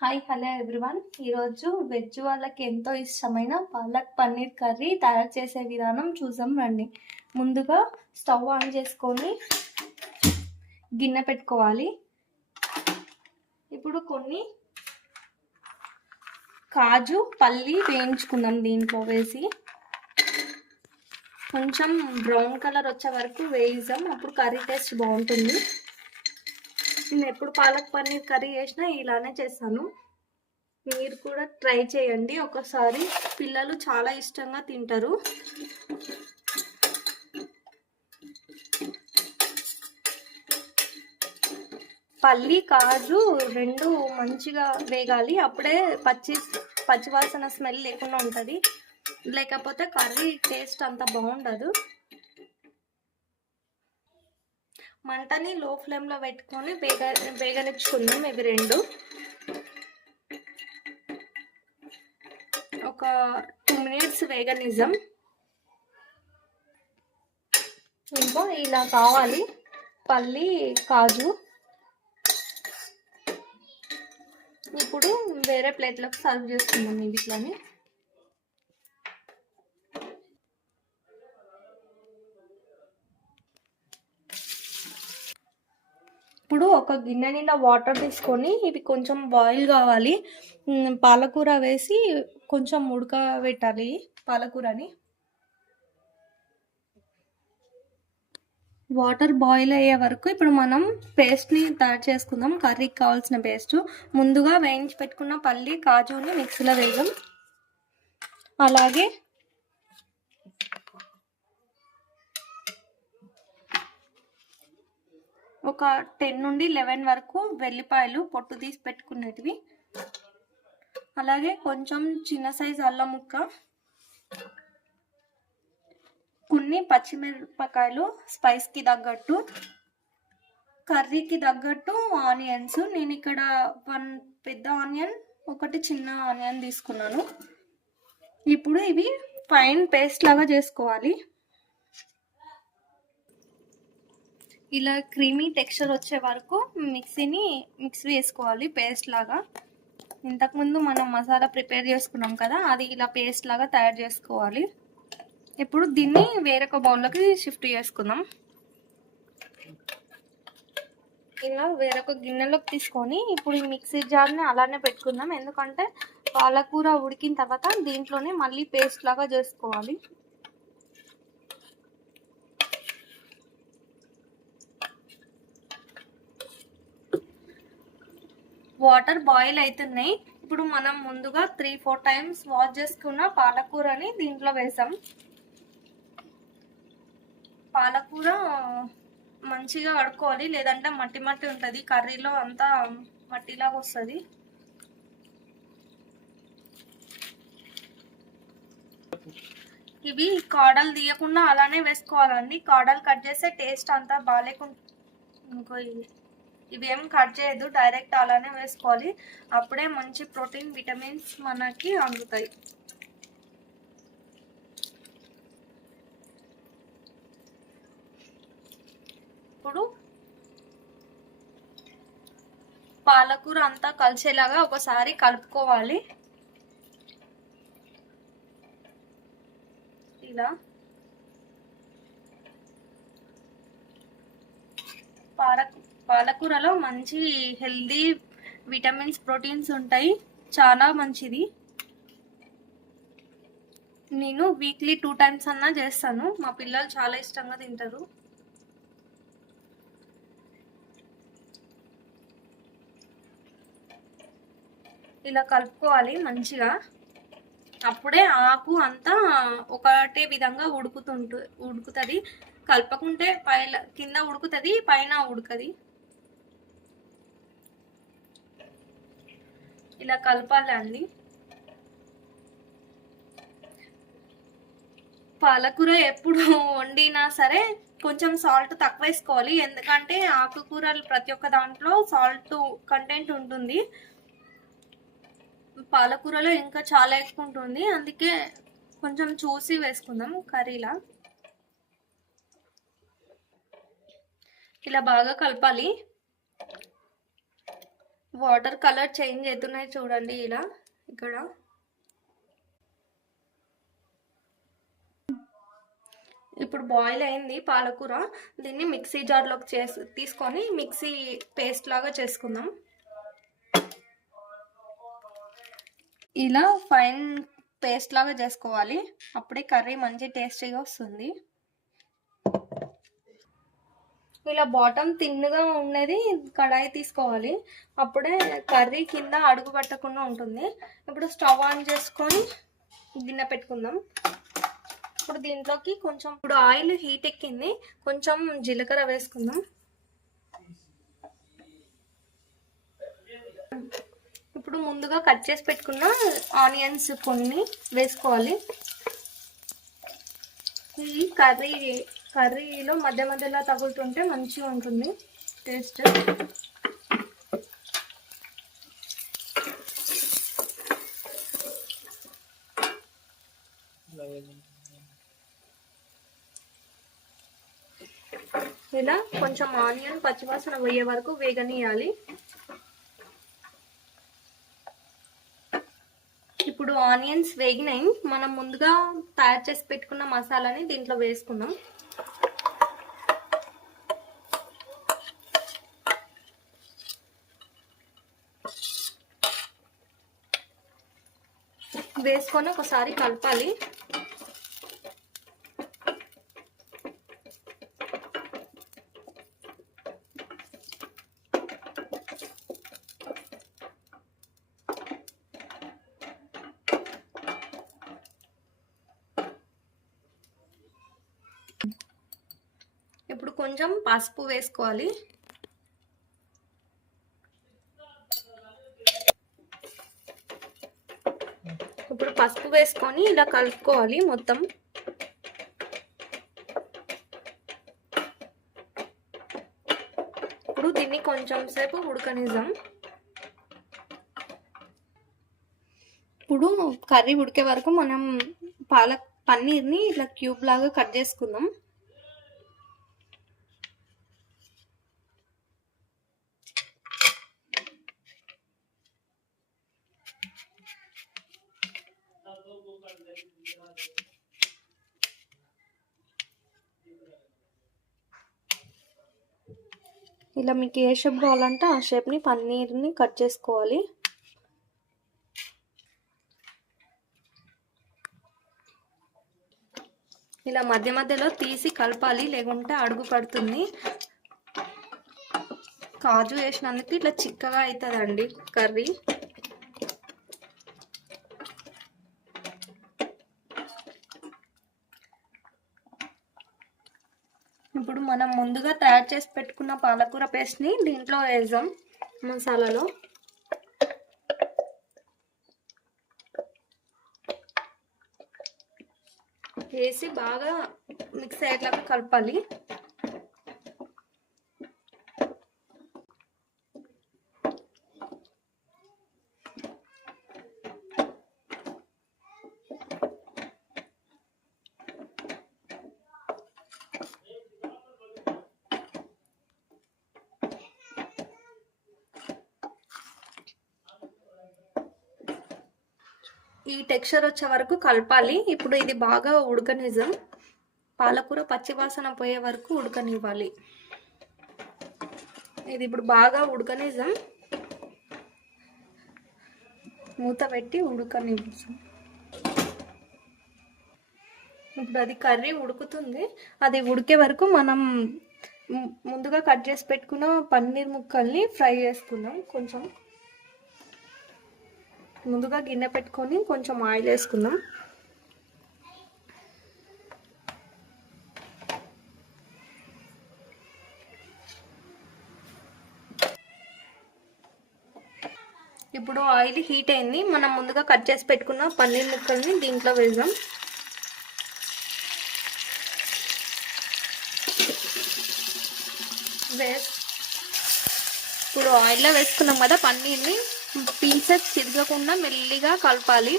Hi hello everyone. ఈరోజు veg వాళ్ళకి ఎంతో ఇష్టమైన పాలక్ పన్నీర్ కర్రీ తయారు చేసే విధానం చూసాం రండి. ముందుగా స్టవ్ ఆన్ చేసుకొని గిన్నె పెట్టుకోవాలి. ఇప్పుడు కొన్ని కాజు పల్లి వేయించుకుందాం. దీంట్లో వేసి కొంచెం బ్రౌన్ కలర్ వచ్చే వరకు వేయిద్దాం, అప్పుడు కర్రీ టేస్ట్ బాగుంటుంది. నేను ఎప్పుడు పాలక్ పన్నీర్ కర్రీ చేసినా ఇలానే చేస్తాను. మీరు కూడా ట్రై చేయండి ఒకసారి, పిల్లలు చాలా ఇష్టంగా తింటారు. పల్లి కాజు రెండు మంచిగా వేగాలి, అప్పుడే పచ్చివాసన స్మెల్ లేకుండా ఉంటుంది. లేకపోతే కర్రీ టేస్ట్ అంత బాగుండదు. మంటని లో ఫ్లేమ్లో పెట్టుకొని వేగనిచ్చుకుందాం. ఇవి రెండు ఒక 2 minutes వేగనిజం. ఇంకా ఇలా కావాలి పల్లి కాజు. ఇప్పుడు వేరే ప్లేట్లోకి సర్వ్ చేసుకుందాం వీటిని. ఇప్పుడు ఒక గిన్నె నిండా వాటర్ తీసుకొని ఇవి కొంచెం బాయిల్ కావాలి. పాలకూర వేసి కొంచెం ఉడకబెట్టాలి పాలకూరని. వాటర్ బాయిల్ అయ్యే వరకు ఇప్పుడు మనం పేస్ట్ని తయారు చేసుకుందాం. కర్రీకి కావాల్సిన పేస్ట్ ముందుగా వేయించి పెట్టుకున్న పల్లి కాజుని మిక్సీలో వేద్దాం. అలాగే ఒక 10 నుండి 11 వరకు వెల్లిపాయలు పొట్టు తీసి పెట్టుకునేటివి, అలాగే కొంచెం చిన్న సైజు అల్లం ముక్క, కొన్ని పచ్చిమిరపకాయలు స్పైస్కి తగ్గట్టు, కర్రీకి తగ్గట్టు ఆనియన్స్. నేను ఇక్కడ 1 పెద్ద ఆనియన్, 1 చిన్న ఆనియన్ తీసుకున్నాను. ఇప్పుడు ఇవి ఫైన్ పేస్ట్ లాగా చేసుకోవాలి. ఇలా క్రీమీ టెక్స్చర్ వచ్చే వరకు మిక్స్ వేసుకోవాలి పేస్ట్ లాగా. ఇంతకుముందు మనం మసాలా ప్రిపేర్ చేసుకున్నాం కదా, అది ఇలా పేస్ట్ లాగా తయారు చేసుకోవాలి. ఇప్పుడు దీన్ని వేరొక బౌల్లోకి షిఫ్ట్ చేసుకుందాం. ఇలా వేరొక గిన్నెలోకి తీసుకొని ఇప్పుడు ఈ మిక్సీ జార్ని అలానే పెట్టుకుందాం. ఎందుకంటే పాలకూర ఉడికిన తర్వాత దీంట్లోనే మళ్ళీ పేస్ట్ లాగా చేసుకోవాలి. వాటర్ బాయిల్ అవుతున్నాయి. ఇప్పుడు మనం ముందుగా 3-4 times వాష్ చేసుకున్న పాలకూరని దీంట్లో వేసాం. పాలకూర మంచిగా కడుక్కోవాలి, లేదంటే మట్టి మట్టి ఉంటుంది కర్రీలో, అంతా మట్టిలాగా వస్తుంది. ఇవి కాడలు తీయకుండా అలానే వేసుకోవాలండి. కాడలు కట్ చేస్తే టేస్ట్ అంతా బాగాలేకుండా. ఇవేం కట్ చేయదు, డైరెక్ట్ అలానే వేసుకోవాలి. అప్పుడే మంచి ప్రోటీన్ విటమిన్స్ మనకి అందుతాయి. ఇప్పుడు పాలకూర అంతా కలిసేలాగా ఒకసారి కలుపుకోవాలి. ఇలా పాలకూరలో మంచి హెల్దీ విటమిన్స్, ప్రోటీన్స్ ఉంటాయి, చాలా మంచిది. నేను వీక్లీ 2 times అన్నా చేస్తాను. మా పిల్లలు చాలా ఇష్టంగా తింటారు. ఇలా కలుపుకోవాలి మంచిగా, అప్పుడే ఆకు అంతా ఒకటే విధంగా ఉడుకుతుంది. కలపకుంటే కింద ఉడుకుతుంది, పైన ఉడకది. ఇలా కలపాలి అండి. పాలకూర ఎప్పుడు వండినా సరే కొంచెం సాల్ట్ తక్కువ వేసుకోవాలి, ఎందుకంటే ఆకుకూరలు ప్రతి ఒక్క దాంట్లో సాల్ట్ కంటెంట్ ఉంటుంది. పాలకూరలో ఇంకా చాలా ఎక్కువ ఉంటుంది, అందుకే కొంచెం చూసి వేసుకుందాం కర్రీలా. ఇలా బాగా కలపాలి. వాటర్ కలర్ చేంజ్ అవుతున్నాయి చూడండి ఇలా ఇక్కడ. ఇప్పుడు బాయిల్ అయింది పాలకూర. దీన్ని మిక్సీ జార్లోకి తీసుకొని మిక్సీ పేస్ట్ లాగా చేసుకుందాం. ఇలా ఫైన్ పేస్ట్ లాగా చేసుకోవాలి, అప్పుడే కర్రీ మంచి టేస్టీగా వస్తుంది. ఇలా బాటమ్ థిన్గా ఉండేది కడాయి తీసుకోవాలి, అప్పుడే కర్రీ కింద అడుగు పట్టకుండా ఉంటుంది. ఇప్పుడు స్టవ్ ఆన్ చేసుకొని గిన్నె పెట్టుకుందాం. ఇప్పుడు దీంట్లోకి కొంచెం ఇప్పుడు ఆయిల్ హీట్ ఎక్కింది, కొంచెం జీలకర్ర వేసుకుందాం. ఇప్పుడు ముందుగా కట్ చేసి పెట్టుకున్న ఆనియన్స్ కొన్ని వేసుకోవాలి. ఈ కర్రీలో మధ్య మధ్యలో తగులుతుంటే మంచిగా ఉంటుంది టేస్ట్. ఇలా కొంచెం ఆనియన్ పచ్చివాసన పోయే వరకు వేగనీయాలి. ఇప్పుడు ఆనియన్స్ వేగినాయి, మనం ముందుగా తయారు చేసి పెట్టుకున్న మసాలాని దీంట్లో వేసుకుందాం. వేసుకొని ఒకసారి కలపాలి. ఇప్పుడు కొంచెం పసుపు వేసుకోవాలి. ఇప్పుడు పసుపు వేసుకొని ఇలా కలుపుకోవాలి మొత్తం. ఇప్పుడు దీన్ని కొంచెం సేపు ఉడకనిద్దాం. ఇప్పుడు కర్రీ ఉడికే వరకు మనం పన్నీర్ని ఇట్లా క్యూబ్ లాగా కట్ చేసుకుందాం. ఇలా మీకు ఏ షేప్ కావాలంటే ఆ షేప్ని పన్నీర్ని కట్ చేసుకోవాలి. ఇలా మధ్య మధ్యలో తీసి కలపాలి, లేకుంటే అడుగు పడుతుంది. కాజు వేసినందుకు ఇట్లా చిక్కగా అవుతుందండి కర్రీ. ఇప్పుడు మనం ముందుగా తయారు చేసి పెట్టుకున్న పాలకూర పేస్ట్ని దీంట్లో వేద్దాం మసాలాలో. వేసి బాగా మిక్స్ అయ్యేలాగా కలపాలి. ఈ టెక్స్చర్ వచ్చే వరకు కలపాలి. ఇప్పుడు ఇది బాగా ఉడకనిద్దాం, పాలకూర పచ్చివాసన పోయే వరకు ఉడకనివ్వాలి. ఇది ఇప్పుడు బాగా ఉడకనిద్దాం, మూత పెట్టి ఉడకనిద్దాం. ఇప్పుడు అది కర్రీ ఉడుకుతుంది, అది ఉడికే వరకు మనం ముందుగా కట్ చేసి పెట్టుకున్న పన్నీర్ ముక్కల్ని ఫ్రై చేసుకుందాం. కొంచెం ముందుగా గిన్నె పెట్టుకొని కొంచెం ఆయిల్ వేసుకుందాం. ఇప్పుడు ఆయిల్ హీట్ అయింది, మనం ముందుగా కట్ చేసి పెట్టుకున్న పన్నీర్ ముక్కల్ని దీంట్లో వేద్దాం. ఇప్పుడు ఆయిల్లో వేసుకున్నాం కదా పన్నీర్ని, పీసెస్ చిరగకుండా మెల్లిగా కలపాలి.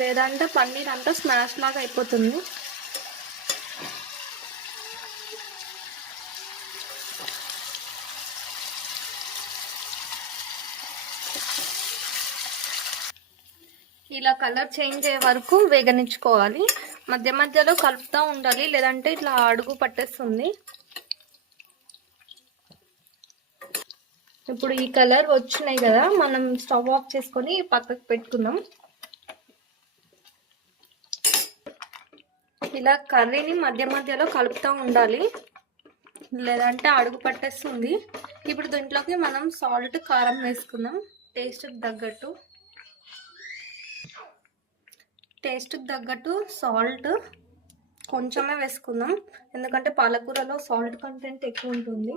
లేదంటే పన్నీర్ అంతా స్మాష్ లాగా అయిపోతుంది. ఇలా కలర్ చేంజ్ అయ్యే వరకు వేగనిచ్చుకోవాలి. మధ్య మధ్యలో కలుపుతూ ఉండాలి, లేదంటే ఇట్లా అడుగు పట్టేస్తుంది. ఇప్పుడు ఈ కలర్ వచ్చినాయి కదా, మనం స్టవ్ ఆఫ్ చేసుకొని పక్కకు పెట్టుకుందాం. ఇలా కర్రీని మధ్య మధ్యలో కలుపుతూ ఉండాలి, లేదంటే అడుగు పట్టేస్తుంది. ఇప్పుడు దీంట్లోకి మనం సాల్ట్, కారం వేసుకుందాం. టేస్ట్కి తగ్గట్టు సాల్ట్ కొంచెమే వేసుకుందాం, ఎందుకంటే పాలకూరలో సాల్ట్ కంటెంట్ ఎక్కువ ఉంటుంది.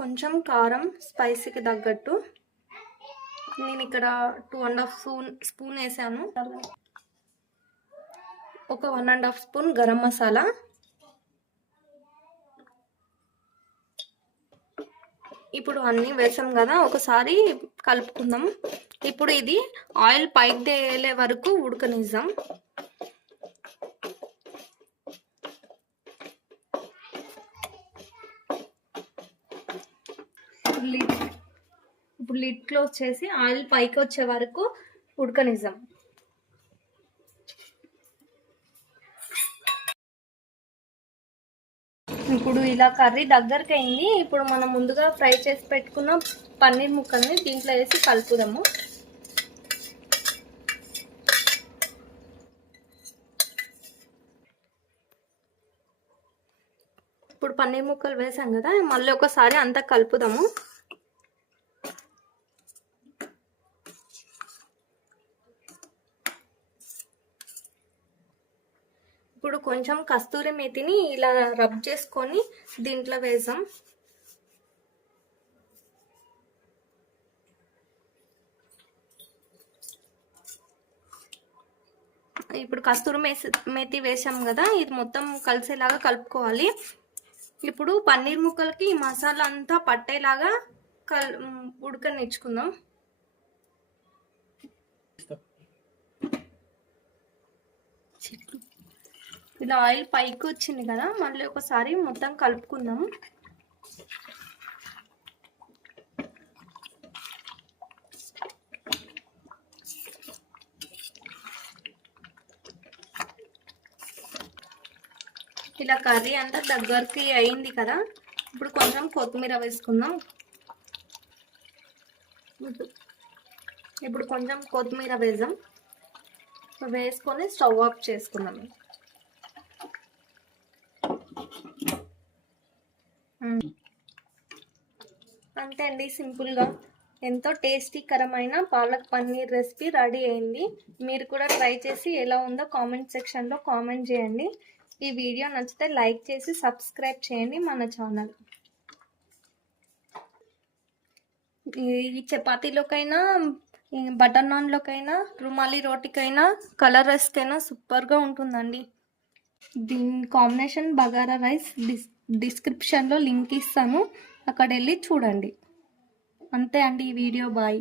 కొంచెం కారం స్పైసీకి తగ్గట్టు. నేను ఇక్కడ 2.5 స్పూన్ వేసాను. ఒక 1.5 స్పూన్ గరం మసాలా. ఇప్పుడు అన్నీ వేసాం కదా, ఒకసారి కలుపుకుందాం. ఇప్పుడు ఇది ఆయిల్ పైకి తేలే వరకు ఉడకనిద్దాం. ఇప్పుడు లిడ్ క్లోజ్ చేసి ఆయిల్ పైకి వచ్చే వరకు ఉడకనిద్దాం. ఇప్పుడు ఇలా కర్రీ దగ్గరికి అయింది. ఇప్పుడు మనం ముందుగా ఫ్రై చేసి పెట్టుకున్న పన్నీర్ ముక్కల్ని దీంట్లో వేసి కలుపుదాము. ఇప్పుడు పన్నీర్ ముక్కలు వేసాం కదా, మళ్ళీ ఒకసారి అంతా కలుపుదాము. ఇప్పుడు కొంచెం కస్తూరి మేతిని ఇలా రబ్ చేసుకొని దీంట్లో వేసాం. ఇప్పుడు కస్తూరి మేతి వేసాం కదా, ఇది మొత్తం కలిసేలాగా కలుపుకోవాలి. ఇప్పుడు పన్నీర్ ముక్కలకి ఈ మసాలా అంతా పట్టేలాగా ఉడకనిచ్చుకుందాం. ఇలా ఆయిల్ పైకి వచ్చింది కదా, మళ్ళీ ఒకసారి మొత్తం కలుపుకుందాం. ఇలా కర్రీ అంతా దగ్గరికి అయింది కదా, ఇప్పుడు కొంచెం కొత్తిమీర వేసుకుందాం. ఇప్పుడు కొంచెం కొత్తిమీర వేసుకొని స్టవ్ ఆఫ్ చేసుకుందాం. అంతే అండి, సింపుల్గా ఎంతో టేస్టీకరమైన పాలక్ పన్నీర్ రెసిపీ రెడీ అయింది. మీరు కూడా ట్రై చేసి ఎలా ఉందో కామెంట్ సెక్షన్లో కామెంట్ చేయండి. ఈ వీడియో నచ్చితే లైక్ చేసి సబ్స్క్రైబ్ చేయండి మన ఛానల్. ఈ చపాతీలోకైనా, బటర్ నాన్లోకైనా, రుమాలి రోటీకైనా, కలర్ రైస్కైనా సూపర్గా ఉంటుందండి. దీని కాంబినేషన్ బగారా రైస్ డిస్క్రిప్షన్లో లింక్ ఇస్తాను, అక్కడ వెళ్ళి చూడండి. అంతే అండి ఈ వీడియో. బాయ్.